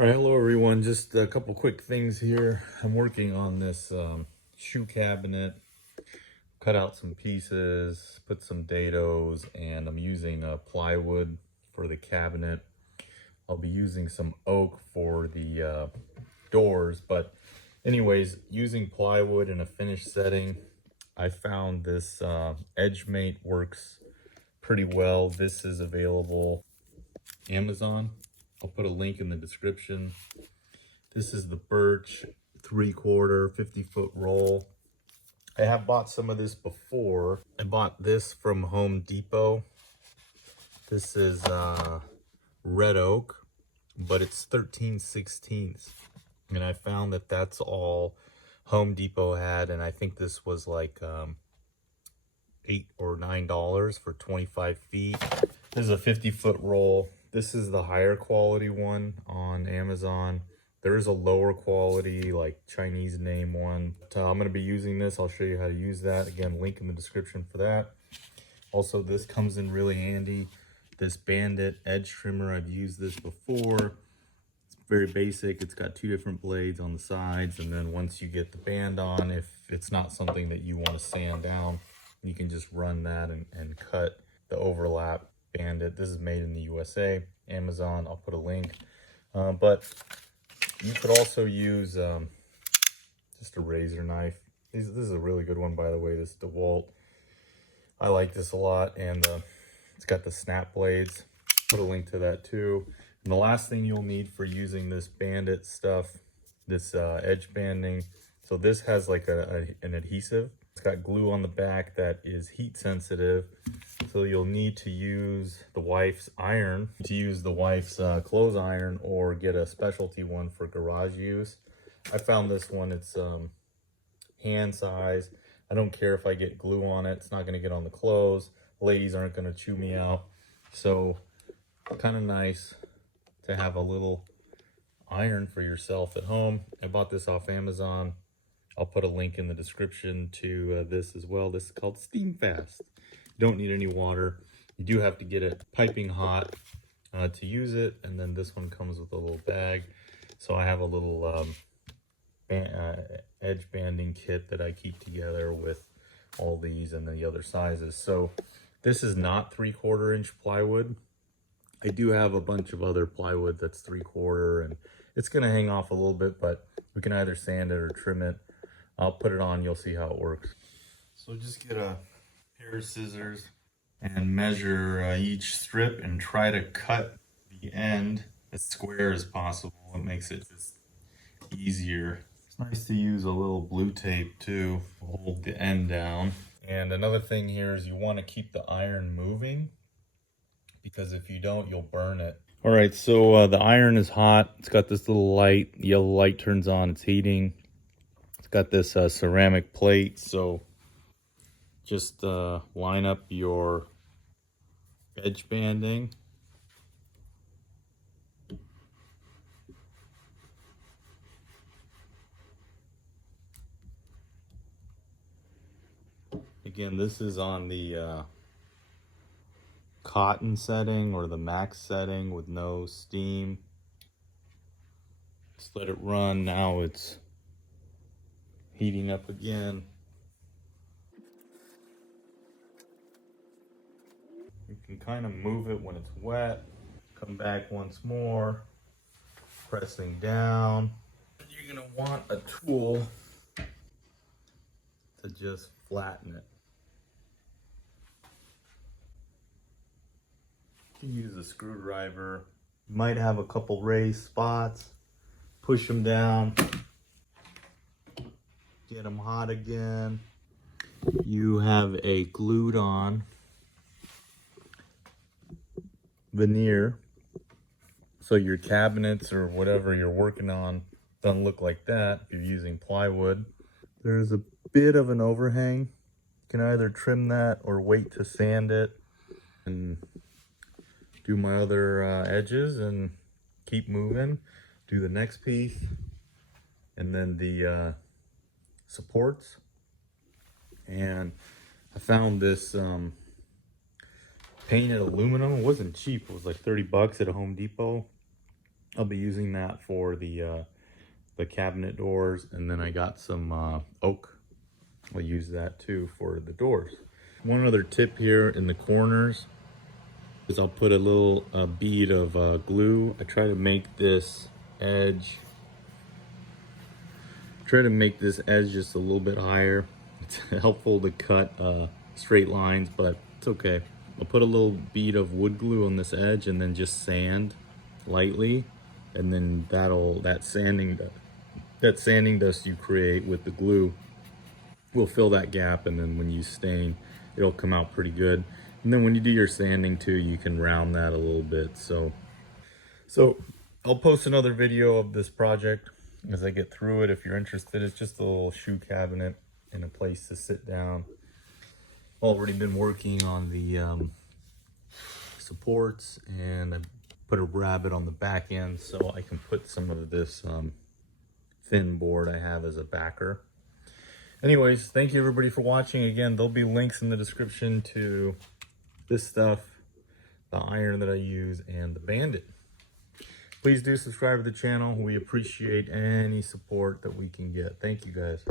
All right, hello everyone. Just a couple quick things here. I'm working on this shoe cabinet. Cut out some pieces, put some dados, and I'm using plywood for the cabinet. I'll be using some oak for the doors, but anyways, using plywood in a finished setting, I found this edge mate works pretty well. This is available Amazon. I'll put a link in the description. This is the birch 3/4 50-foot roll. I have bought some of this before. I bought this from Home Depot. This is red oak, but it's 13/16. And I found that that's all Home Depot had, and I think this was like $8 or $9 for 25 feet. This is a 50-foot roll. This is the higher quality one on Amazon. There is a lower quality, like Chinese name one. I'm going to be using this. I'll show you how to use that. Again, link in the description for that. Also, this comes in really handy. This Bandit edge trimmer, I've used this before. It's very basic. It's got 2 different blades on the sides. And then once you get the band on, if it's not something that you want to sand down, you can just run that and cut the overlap. Bandit. This is made in the USA. Amazon, I'll put a link. But you could also use just a razor knife. This is a really good one, by the way, this DeWalt. I like this a lot, and it's got the snap blades. Put a link to that too. And the last thing you'll need for using this Bandit stuff, this edge banding. So this has like an adhesive. It's got glue on the back that is heat sensitive. So you'll need to use the wife's iron, to use the wife's clothes iron, or get a specialty one for garage use. I found this one, it's hand size. I don't care if I get glue on it. It's not going to get on the clothes. Ladies aren't going to chew me out. So kind of nice to have a little iron for yourself at home. I bought this off Amazon. I'll put a link in the description to this as well. This is called Steamfast. You don't need any water. You do have to get it piping hot to use it. And then this one comes with a little bag. So I have a little edge banding kit that I keep together with all these and the other sizes. So this is not 3/4 inch plywood. I do have a bunch of other plywood that's 3/4, and it's going to hang off a little bit, but we can either sand it or trim it. I'll put it on, you'll see how it works. So just get a pair of scissors and measure each strip and try to cut the end as square as possible. It makes it just easier. It's nice to use a little blue tape too to hold the end down. And another thing here is you want to keep the iron moving, because if you don't, you'll burn it. All right, so the iron is hot. It's got this little light, yellow light turns on, it's heating. It's got this ceramic plate, so just line up your edge banding. Again, this is on the cotton setting or the max setting with no steam. Just let it run. Now it's heating up again. You can kind of move it when it's wet. Come back once more, pressing down. You're gonna want a tool to just flatten it. You can use a screwdriver. You might have a couple raised spots. Push them down. Get them hot again. You have a glued on veneer, so your cabinets or whatever you're working on doesn't look like that if you're using plywood. There's a bit of an overhang. You can either trim that or wait to sand it and do my other edges and keep moving. Do the next piece and then the supports. And I found this painted aluminum. It wasn't cheap. It was like 30 bucks at a Home Depot. I'll be using that for the cabinet doors, and then I got some oak. I'll use that too for the doors. One other tip here in the corners is I'll put a little bead of glue. I try to make this edge just a little bit higher. It's helpful to cut straight lines, but it's okay. I'll put a little bead of wood glue on this edge and then just sand lightly, and then that sanding dust you create with the glue will fill that gap, and then when you stain, it'll come out pretty good. And then when you do your sanding too, you can round that a little bit. So I'll post another video of this project as I get through it. If you're interested, it's just a little shoe cabinet and a place to sit down. Already been working on the supports, and I put a rabbet on the back end so I can put some of this thin board I have as a backer. Anyways, thank you everybody for watching. Again, there'll be links in the description to this stuff, the iron that I use, and the Bandit. Please do subscribe to the channel. We appreciate any support that we can get. Thank you guys.